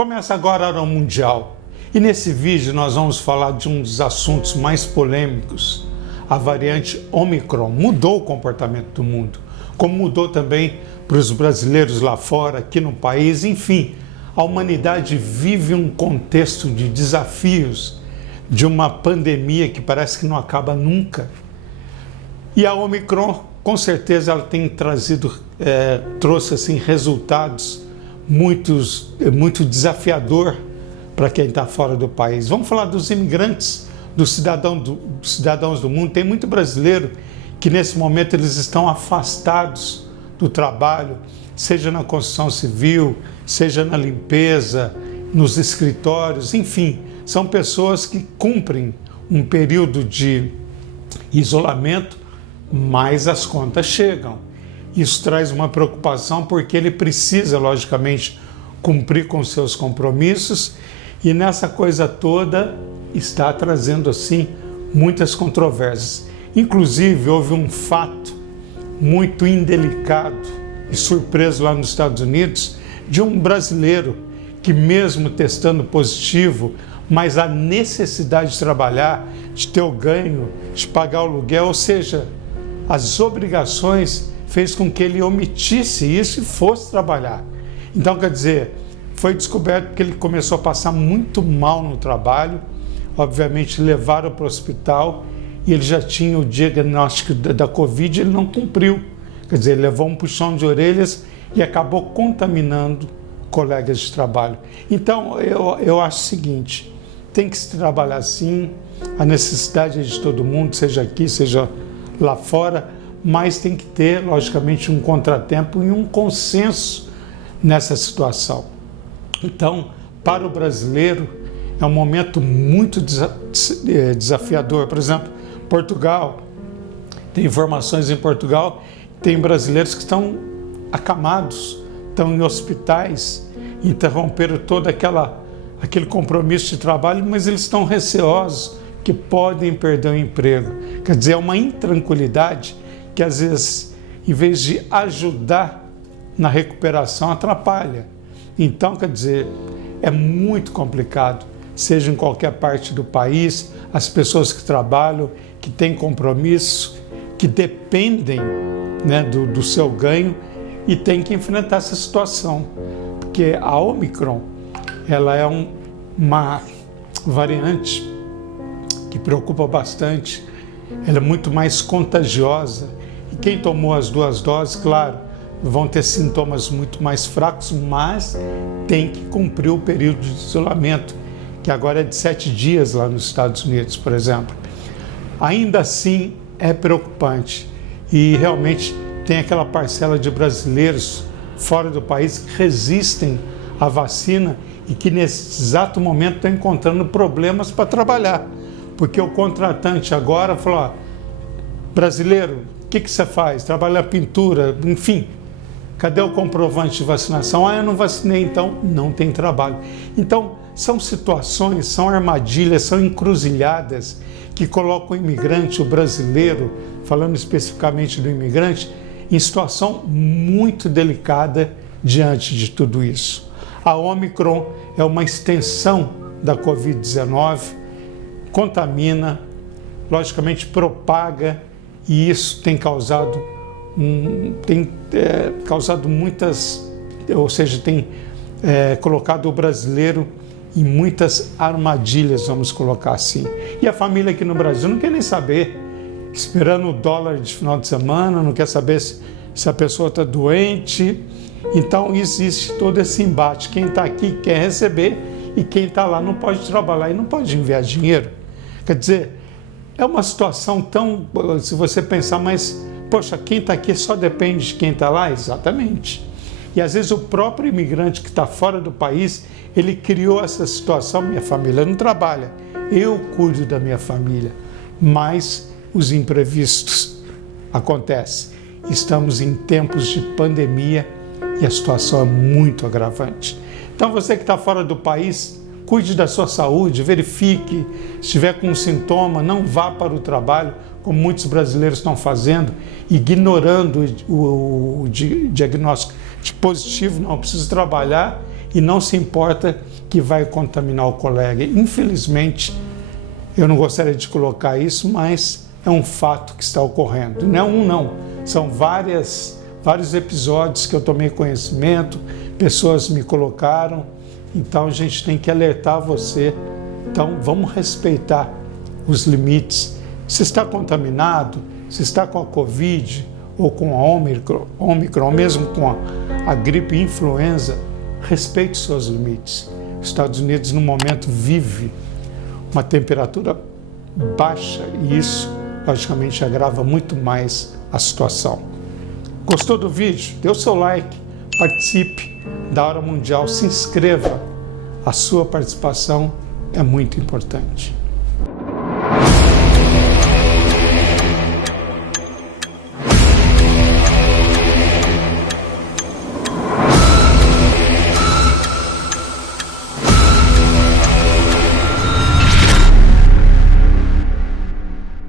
Começa agora a Hora Mundial e nesse vídeo nós vamos falar de um dos assuntos mais polêmicos. A variante Omicron mudou o comportamento do mundo, como mudou também para os brasileiros lá fora, aqui no país, enfim. A humanidade vive um contexto de desafios, de uma pandemia que parece que não acaba nunca. E a Omicron, com certeza, ela tem trouxe assim, resultados muito desafiador para quem está fora do país. Vamos falar dos imigrantes, dos cidadãos do mundo. Tem muito brasileiro que nesse momento eles estão afastados do trabalho, seja na construção civil, seja na limpeza, nos escritórios, enfim, são pessoas que cumprem um período de isolamento, mas as contas chegam. Isso traz uma preocupação porque ele precisa, logicamente, cumprir com seus compromissos e nessa coisa toda está trazendo, assim, muitas controvérsias. Inclusive, houve um fato muito indelicado e surpreso lá nos Estados Unidos de um brasileiro que, mesmo testando positivo, mas a necessidade de trabalhar, de ter o ganho, de pagar o aluguel, ou seja, as obrigações fez com que ele omitisse isso e fosse trabalhar. Então, quer dizer, foi descoberto que ele começou a passar muito mal no trabalho, obviamente levaram para o hospital e ele já tinha o diagnóstico da Covid e ele não cumpriu. Quer dizer, ele levou um puxão de orelhas e acabou contaminando colegas de trabalho. Então, eu acho o seguinte, tem que se trabalhar sim, a necessidade é de todo mundo, seja aqui, seja lá fora, mas tem que ter, logicamente, um contratempo e um consenso nessa situação. Então, para o brasileiro, é um momento muito desafiador. Por exemplo, Portugal, tem informações em Portugal, tem brasileiros que estão acamados, estão em hospitais, interromperam todo aquele compromisso de trabalho, mas eles estão receosos que podem perder o emprego. Quer dizer, é uma intranquilidade que às vezes, em vez de ajudar na recuperação, atrapalha. Então, quer dizer, é muito complicado, seja em qualquer parte do país, as pessoas que trabalham, que têm compromisso, que dependem, né, do seu ganho e têm que enfrentar essa situação. Porque a Omicron, ela é uma variante que preocupa bastante, ela é muito mais contagiosa. E quem tomou as 2 doses, claro, vão ter sintomas muito mais fracos, mas tem que cumprir o período de isolamento, que agora é de 7 dias lá nos Estados Unidos, por exemplo. Ainda assim, é preocupante e realmente tem aquela parcela de brasileiros fora do país que resistem à vacina e que nesse exato momento estão encontrando problemas para trabalhar, porque o contratante agora falou, ó, brasileiro, o que você faz? Trabalha pintura, enfim. Cadê o comprovante de vacinação? Ah, eu não vacinei, então não tem trabalho. Então, são situações, são armadilhas, são encruzilhadas que colocam o imigrante, o brasileiro, falando especificamente do imigrante, em situação muito delicada diante de tudo isso. A Omicron é uma extensão da Covid-19, contamina, logicamente propaga, e isso tem causado muitas, ou seja, tem colocado o brasileiro em muitas armadilhas, vamos colocar assim. E a família aqui no Brasil não quer nem saber, esperando o dólar de final de semana, não quer saber se a pessoa está doente. Então existe todo esse embate. Quem está aqui quer receber e quem está lá não pode trabalhar e não pode enviar dinheiro. Quer dizer, é uma situação tão, se você pensar, mas, poxa, quem está aqui só depende de quem está lá? Exatamente. E às vezes o próprio imigrante que está fora do país, ele criou essa situação, minha família não trabalha, eu cuido da minha família, mas os imprevistos acontecem. Estamos em tempos de pandemia e a situação é muito agravante. Então você que está fora do país, cuide da sua saúde, verifique, se estiver com um sintoma, não vá para o trabalho, como muitos brasileiros estão fazendo, ignorando o diagnóstico de positivo, não, preciso trabalhar, e não se importa que vai contaminar o colega. Infelizmente, eu não gostaria de colocar isso, mas é um fato que está ocorrendo. Não é um, não. São vários episódios que eu tomei conhecimento, pessoas me colocaram. Então a gente tem que alertar você. Então vamos respeitar os limites. Se está contaminado, se está com a Covid ou com a Ômicron, ou mesmo com a gripe influenza, respeite seus limites. Os Estados Unidos, no momento, vive uma temperatura baixa e isso, logicamente, agrava muito mais a situação. Gostou do vídeo? Dê o seu like, participe da Hora Mundial, se inscreva. A sua participação é muito importante.